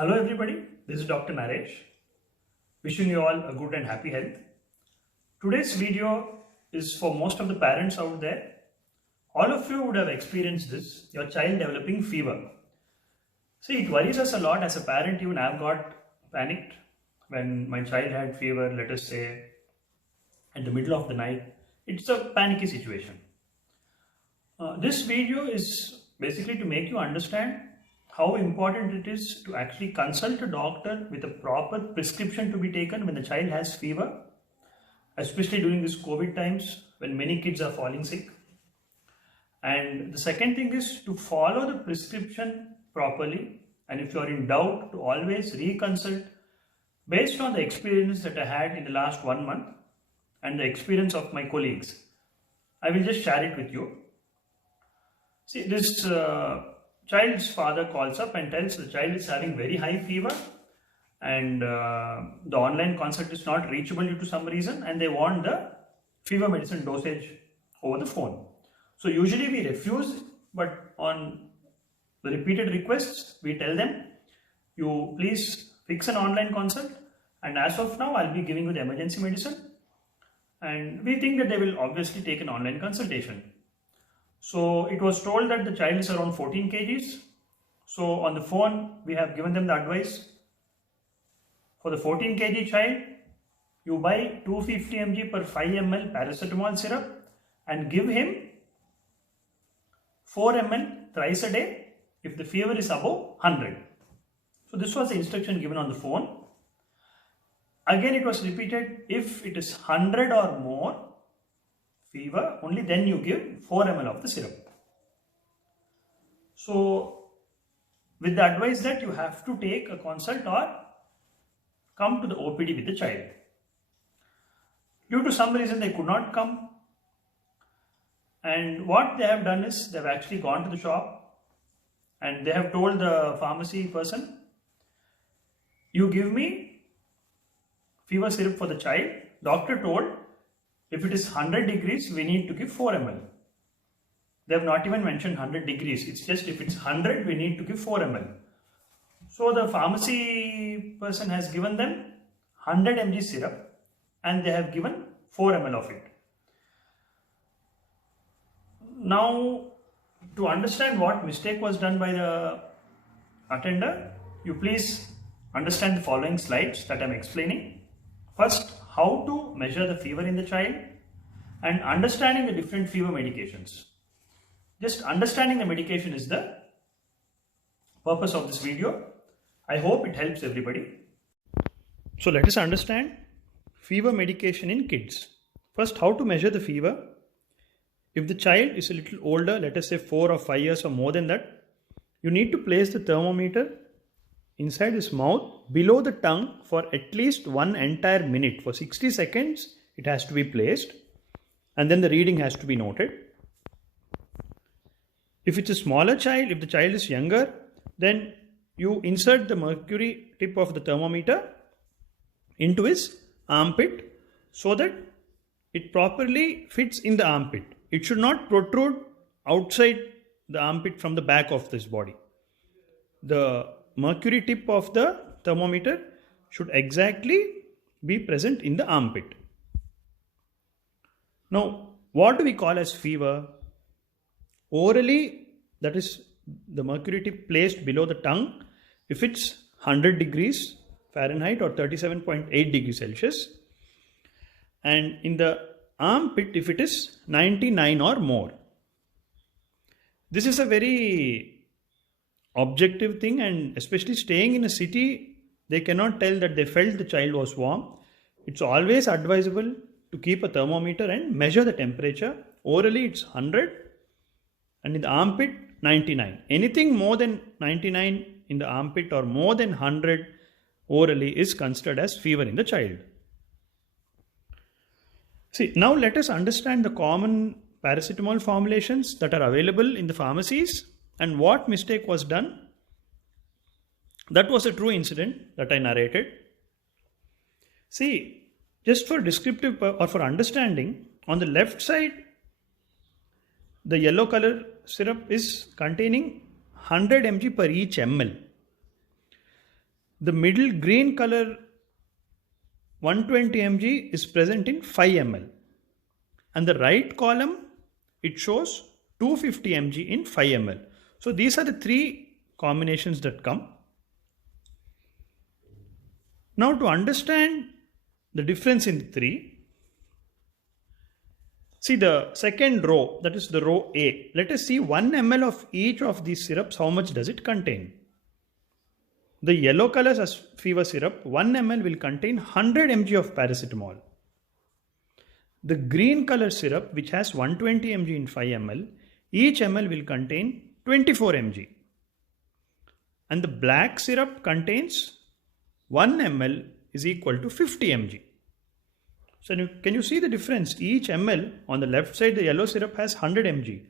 Hello everybody, this is Dr. Naresh, wishing you all a good and happy health. Today's video is for most of the parents out there. All of you would have experienced this, your child developing fever. See, it worries us a lot as a parent. Even I've got panicked when my child had fever, let us say at the middle of the night. It's a panicky situation. This video is basically to make you understand how important it is to actually consult a doctor with a proper prescription to be taken when the child has fever, especially during these COVID times when many kids are falling sick. And the second thing is to follow the prescription properly, and if you are in doubt, to always reconsult based on the experience that I had in the last 1 month and the experience of my colleagues. I will just share it with you. See, this child's father calls up and tells the child is having very high fever and the online consult is not reachable due to some reason, and they want the fever medicine dosage over the phone. So usually we refuse, but on the repeated requests we tell them, you please fix an online consult, and as of now I'll be giving you the emergency medicine, and we think that they will obviously take an online consultation. So it was told that the child is around 14 kgs. So on the phone, we have given them the advice. For the 14 kg child, you buy 250 mg per 5 ml paracetamol syrup and give him 4 ml thrice a day if the fever is above 100. So this was the instruction given on the phone. Again, it was repeated, if it is 100 or more fever, only then you give 4 ml of the syrup. So with the advice that you have to take a consult or come to the OPD with the child. Due to some reason they could not come, and what they have done is they have actually gone to the shop and they have told the pharmacy person, you give me fever syrup for the child. Doctor told if it is 100 degrees, we need to give 4 ml. They have not even mentioned 100 degrees. It's just if it's 100, we need to give 4 ml. So the pharmacy person has given them 100 mg syrup and they have given 4 ml of it. Now, to understand what mistake was done by the attender, you please understand the following slides that I am explaining. First, how to measure the fever in the child and understanding the different fever medications. Just understanding the medication is the purpose of this video. I hope it helps everybody. So let us understand fever medication in kids. First, how to measure the fever. If the child is a little older, let us say 4 or 5 years or more than that, you need to place the thermometer inside his mouth below the tongue for at least 1 entire minute. For 60 seconds it has to be placed, and then the reading has to be noted. If it's a smaller child, if the child is younger, then you insert the mercury tip of the thermometer into his armpit so that it properly fits in the armpit. It should not protrude outside the armpit from the back of this body. The mercury tip of the thermometer should exactly be present in the armpit. Now, what do we call as fever? Orally, that is the mercury tip placed below the tongue, if it's 100 degrees Fahrenheit or 37.8 degrees Celsius, and in the armpit if it is 99 or more. This is a very objective thing, and especially staying in a city, they cannot tell that they felt the child was warm. It's always advisable to keep a thermometer and measure the temperature. Orally it's 100 and in the armpit 99. Anything more than 99 in the armpit or more than 100 orally is considered as fever in the child. See, now let us understand the common paracetamol formulations that are available in the pharmacies and what mistake was done. That was a true incident that I narrated. See, just for descriptive or for understanding, on the left side, the yellow color syrup is containing 100 mg per each ml. The middle green color 120 mg is present in 5 ml. And the right column, it shows 250 mg in 5 ml. So these are the three combinations that come. Now to understand the difference in the three, see the second row, that is the row A. Let us see 1 ml of each of these syrups, how much does it contain? The yellow color fever syrup, 1 ml will contain 100 mg of paracetamol. The green color syrup, which has 120 mg in 5 ml, each ml will contain 24 mg. And the black syrup contains 1 ml is equal to 50 mg. So can you see the difference? Each ml, on the left side the yellow syrup has 100 mg,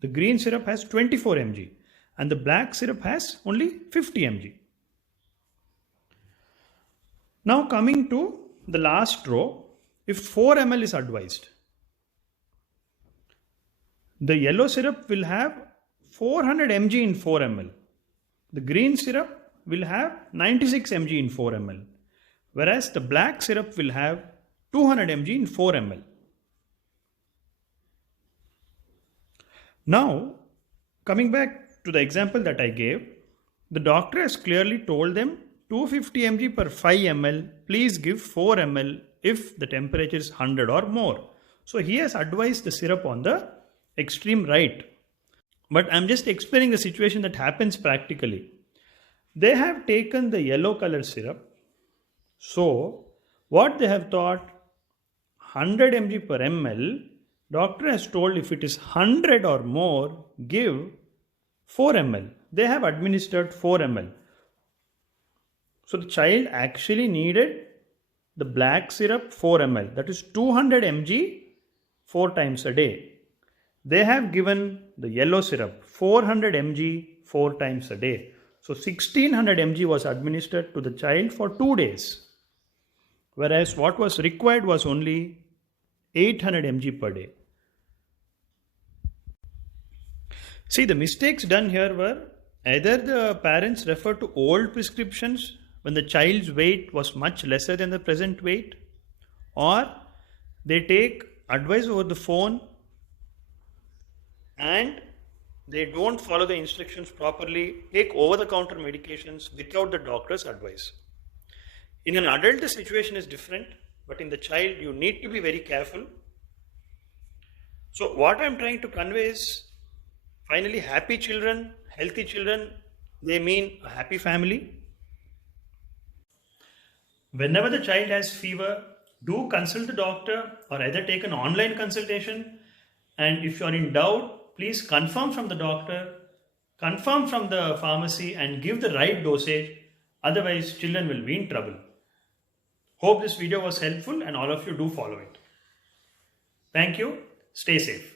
the green syrup has 24 mg, and the black syrup has only 50 mg. Now coming to the last row, if 4 ml is advised, the yellow syrup will have 400 mg in 4 ml. The green syrup will have 96 mg in 4 ml, whereas the black syrup will have 200 mg in 4 ml. Now, coming back to the example that I gave, the doctor has clearly told them 250 mg per 5 ml, please give 4 ml if the temperature is 100 or more. So he has advised the syrup on the extreme right. But I'm just explaining the situation that happens practically. They have taken the yellow color syrup. So what they have thought, 100 mg per ml, doctor has told if it is 100 or more, give 4 ml. They have administered 4 ml. So the child actually needed the black syrup 4 ml, that is 200 mg 4 times a day. They have given the yellow syrup 400 mg 4 times a day. So 1600 mg was administered to the child for 2 days. Whereas what was required was only 800 mg per day. See, the mistakes done here were either the parents referred to old prescriptions when the child's weight was much lesser than the present weight, or they take advice over the phone and they don't follow the instructions properly, take over-the-counter medications without the doctor's advice. In an adult, the situation is different, but in the child, you need to be very careful. So what I'm trying to convey is, finally, happy children, healthy children, they mean a happy family. Whenever the child has fever, do consult the doctor or either take an online consultation. And if you are in doubt, please confirm from the doctor, confirm from the pharmacy and give the right dosage. Otherwise, children will be in trouble. Hope this video was helpful and all of you do follow it. Thank you. Stay safe.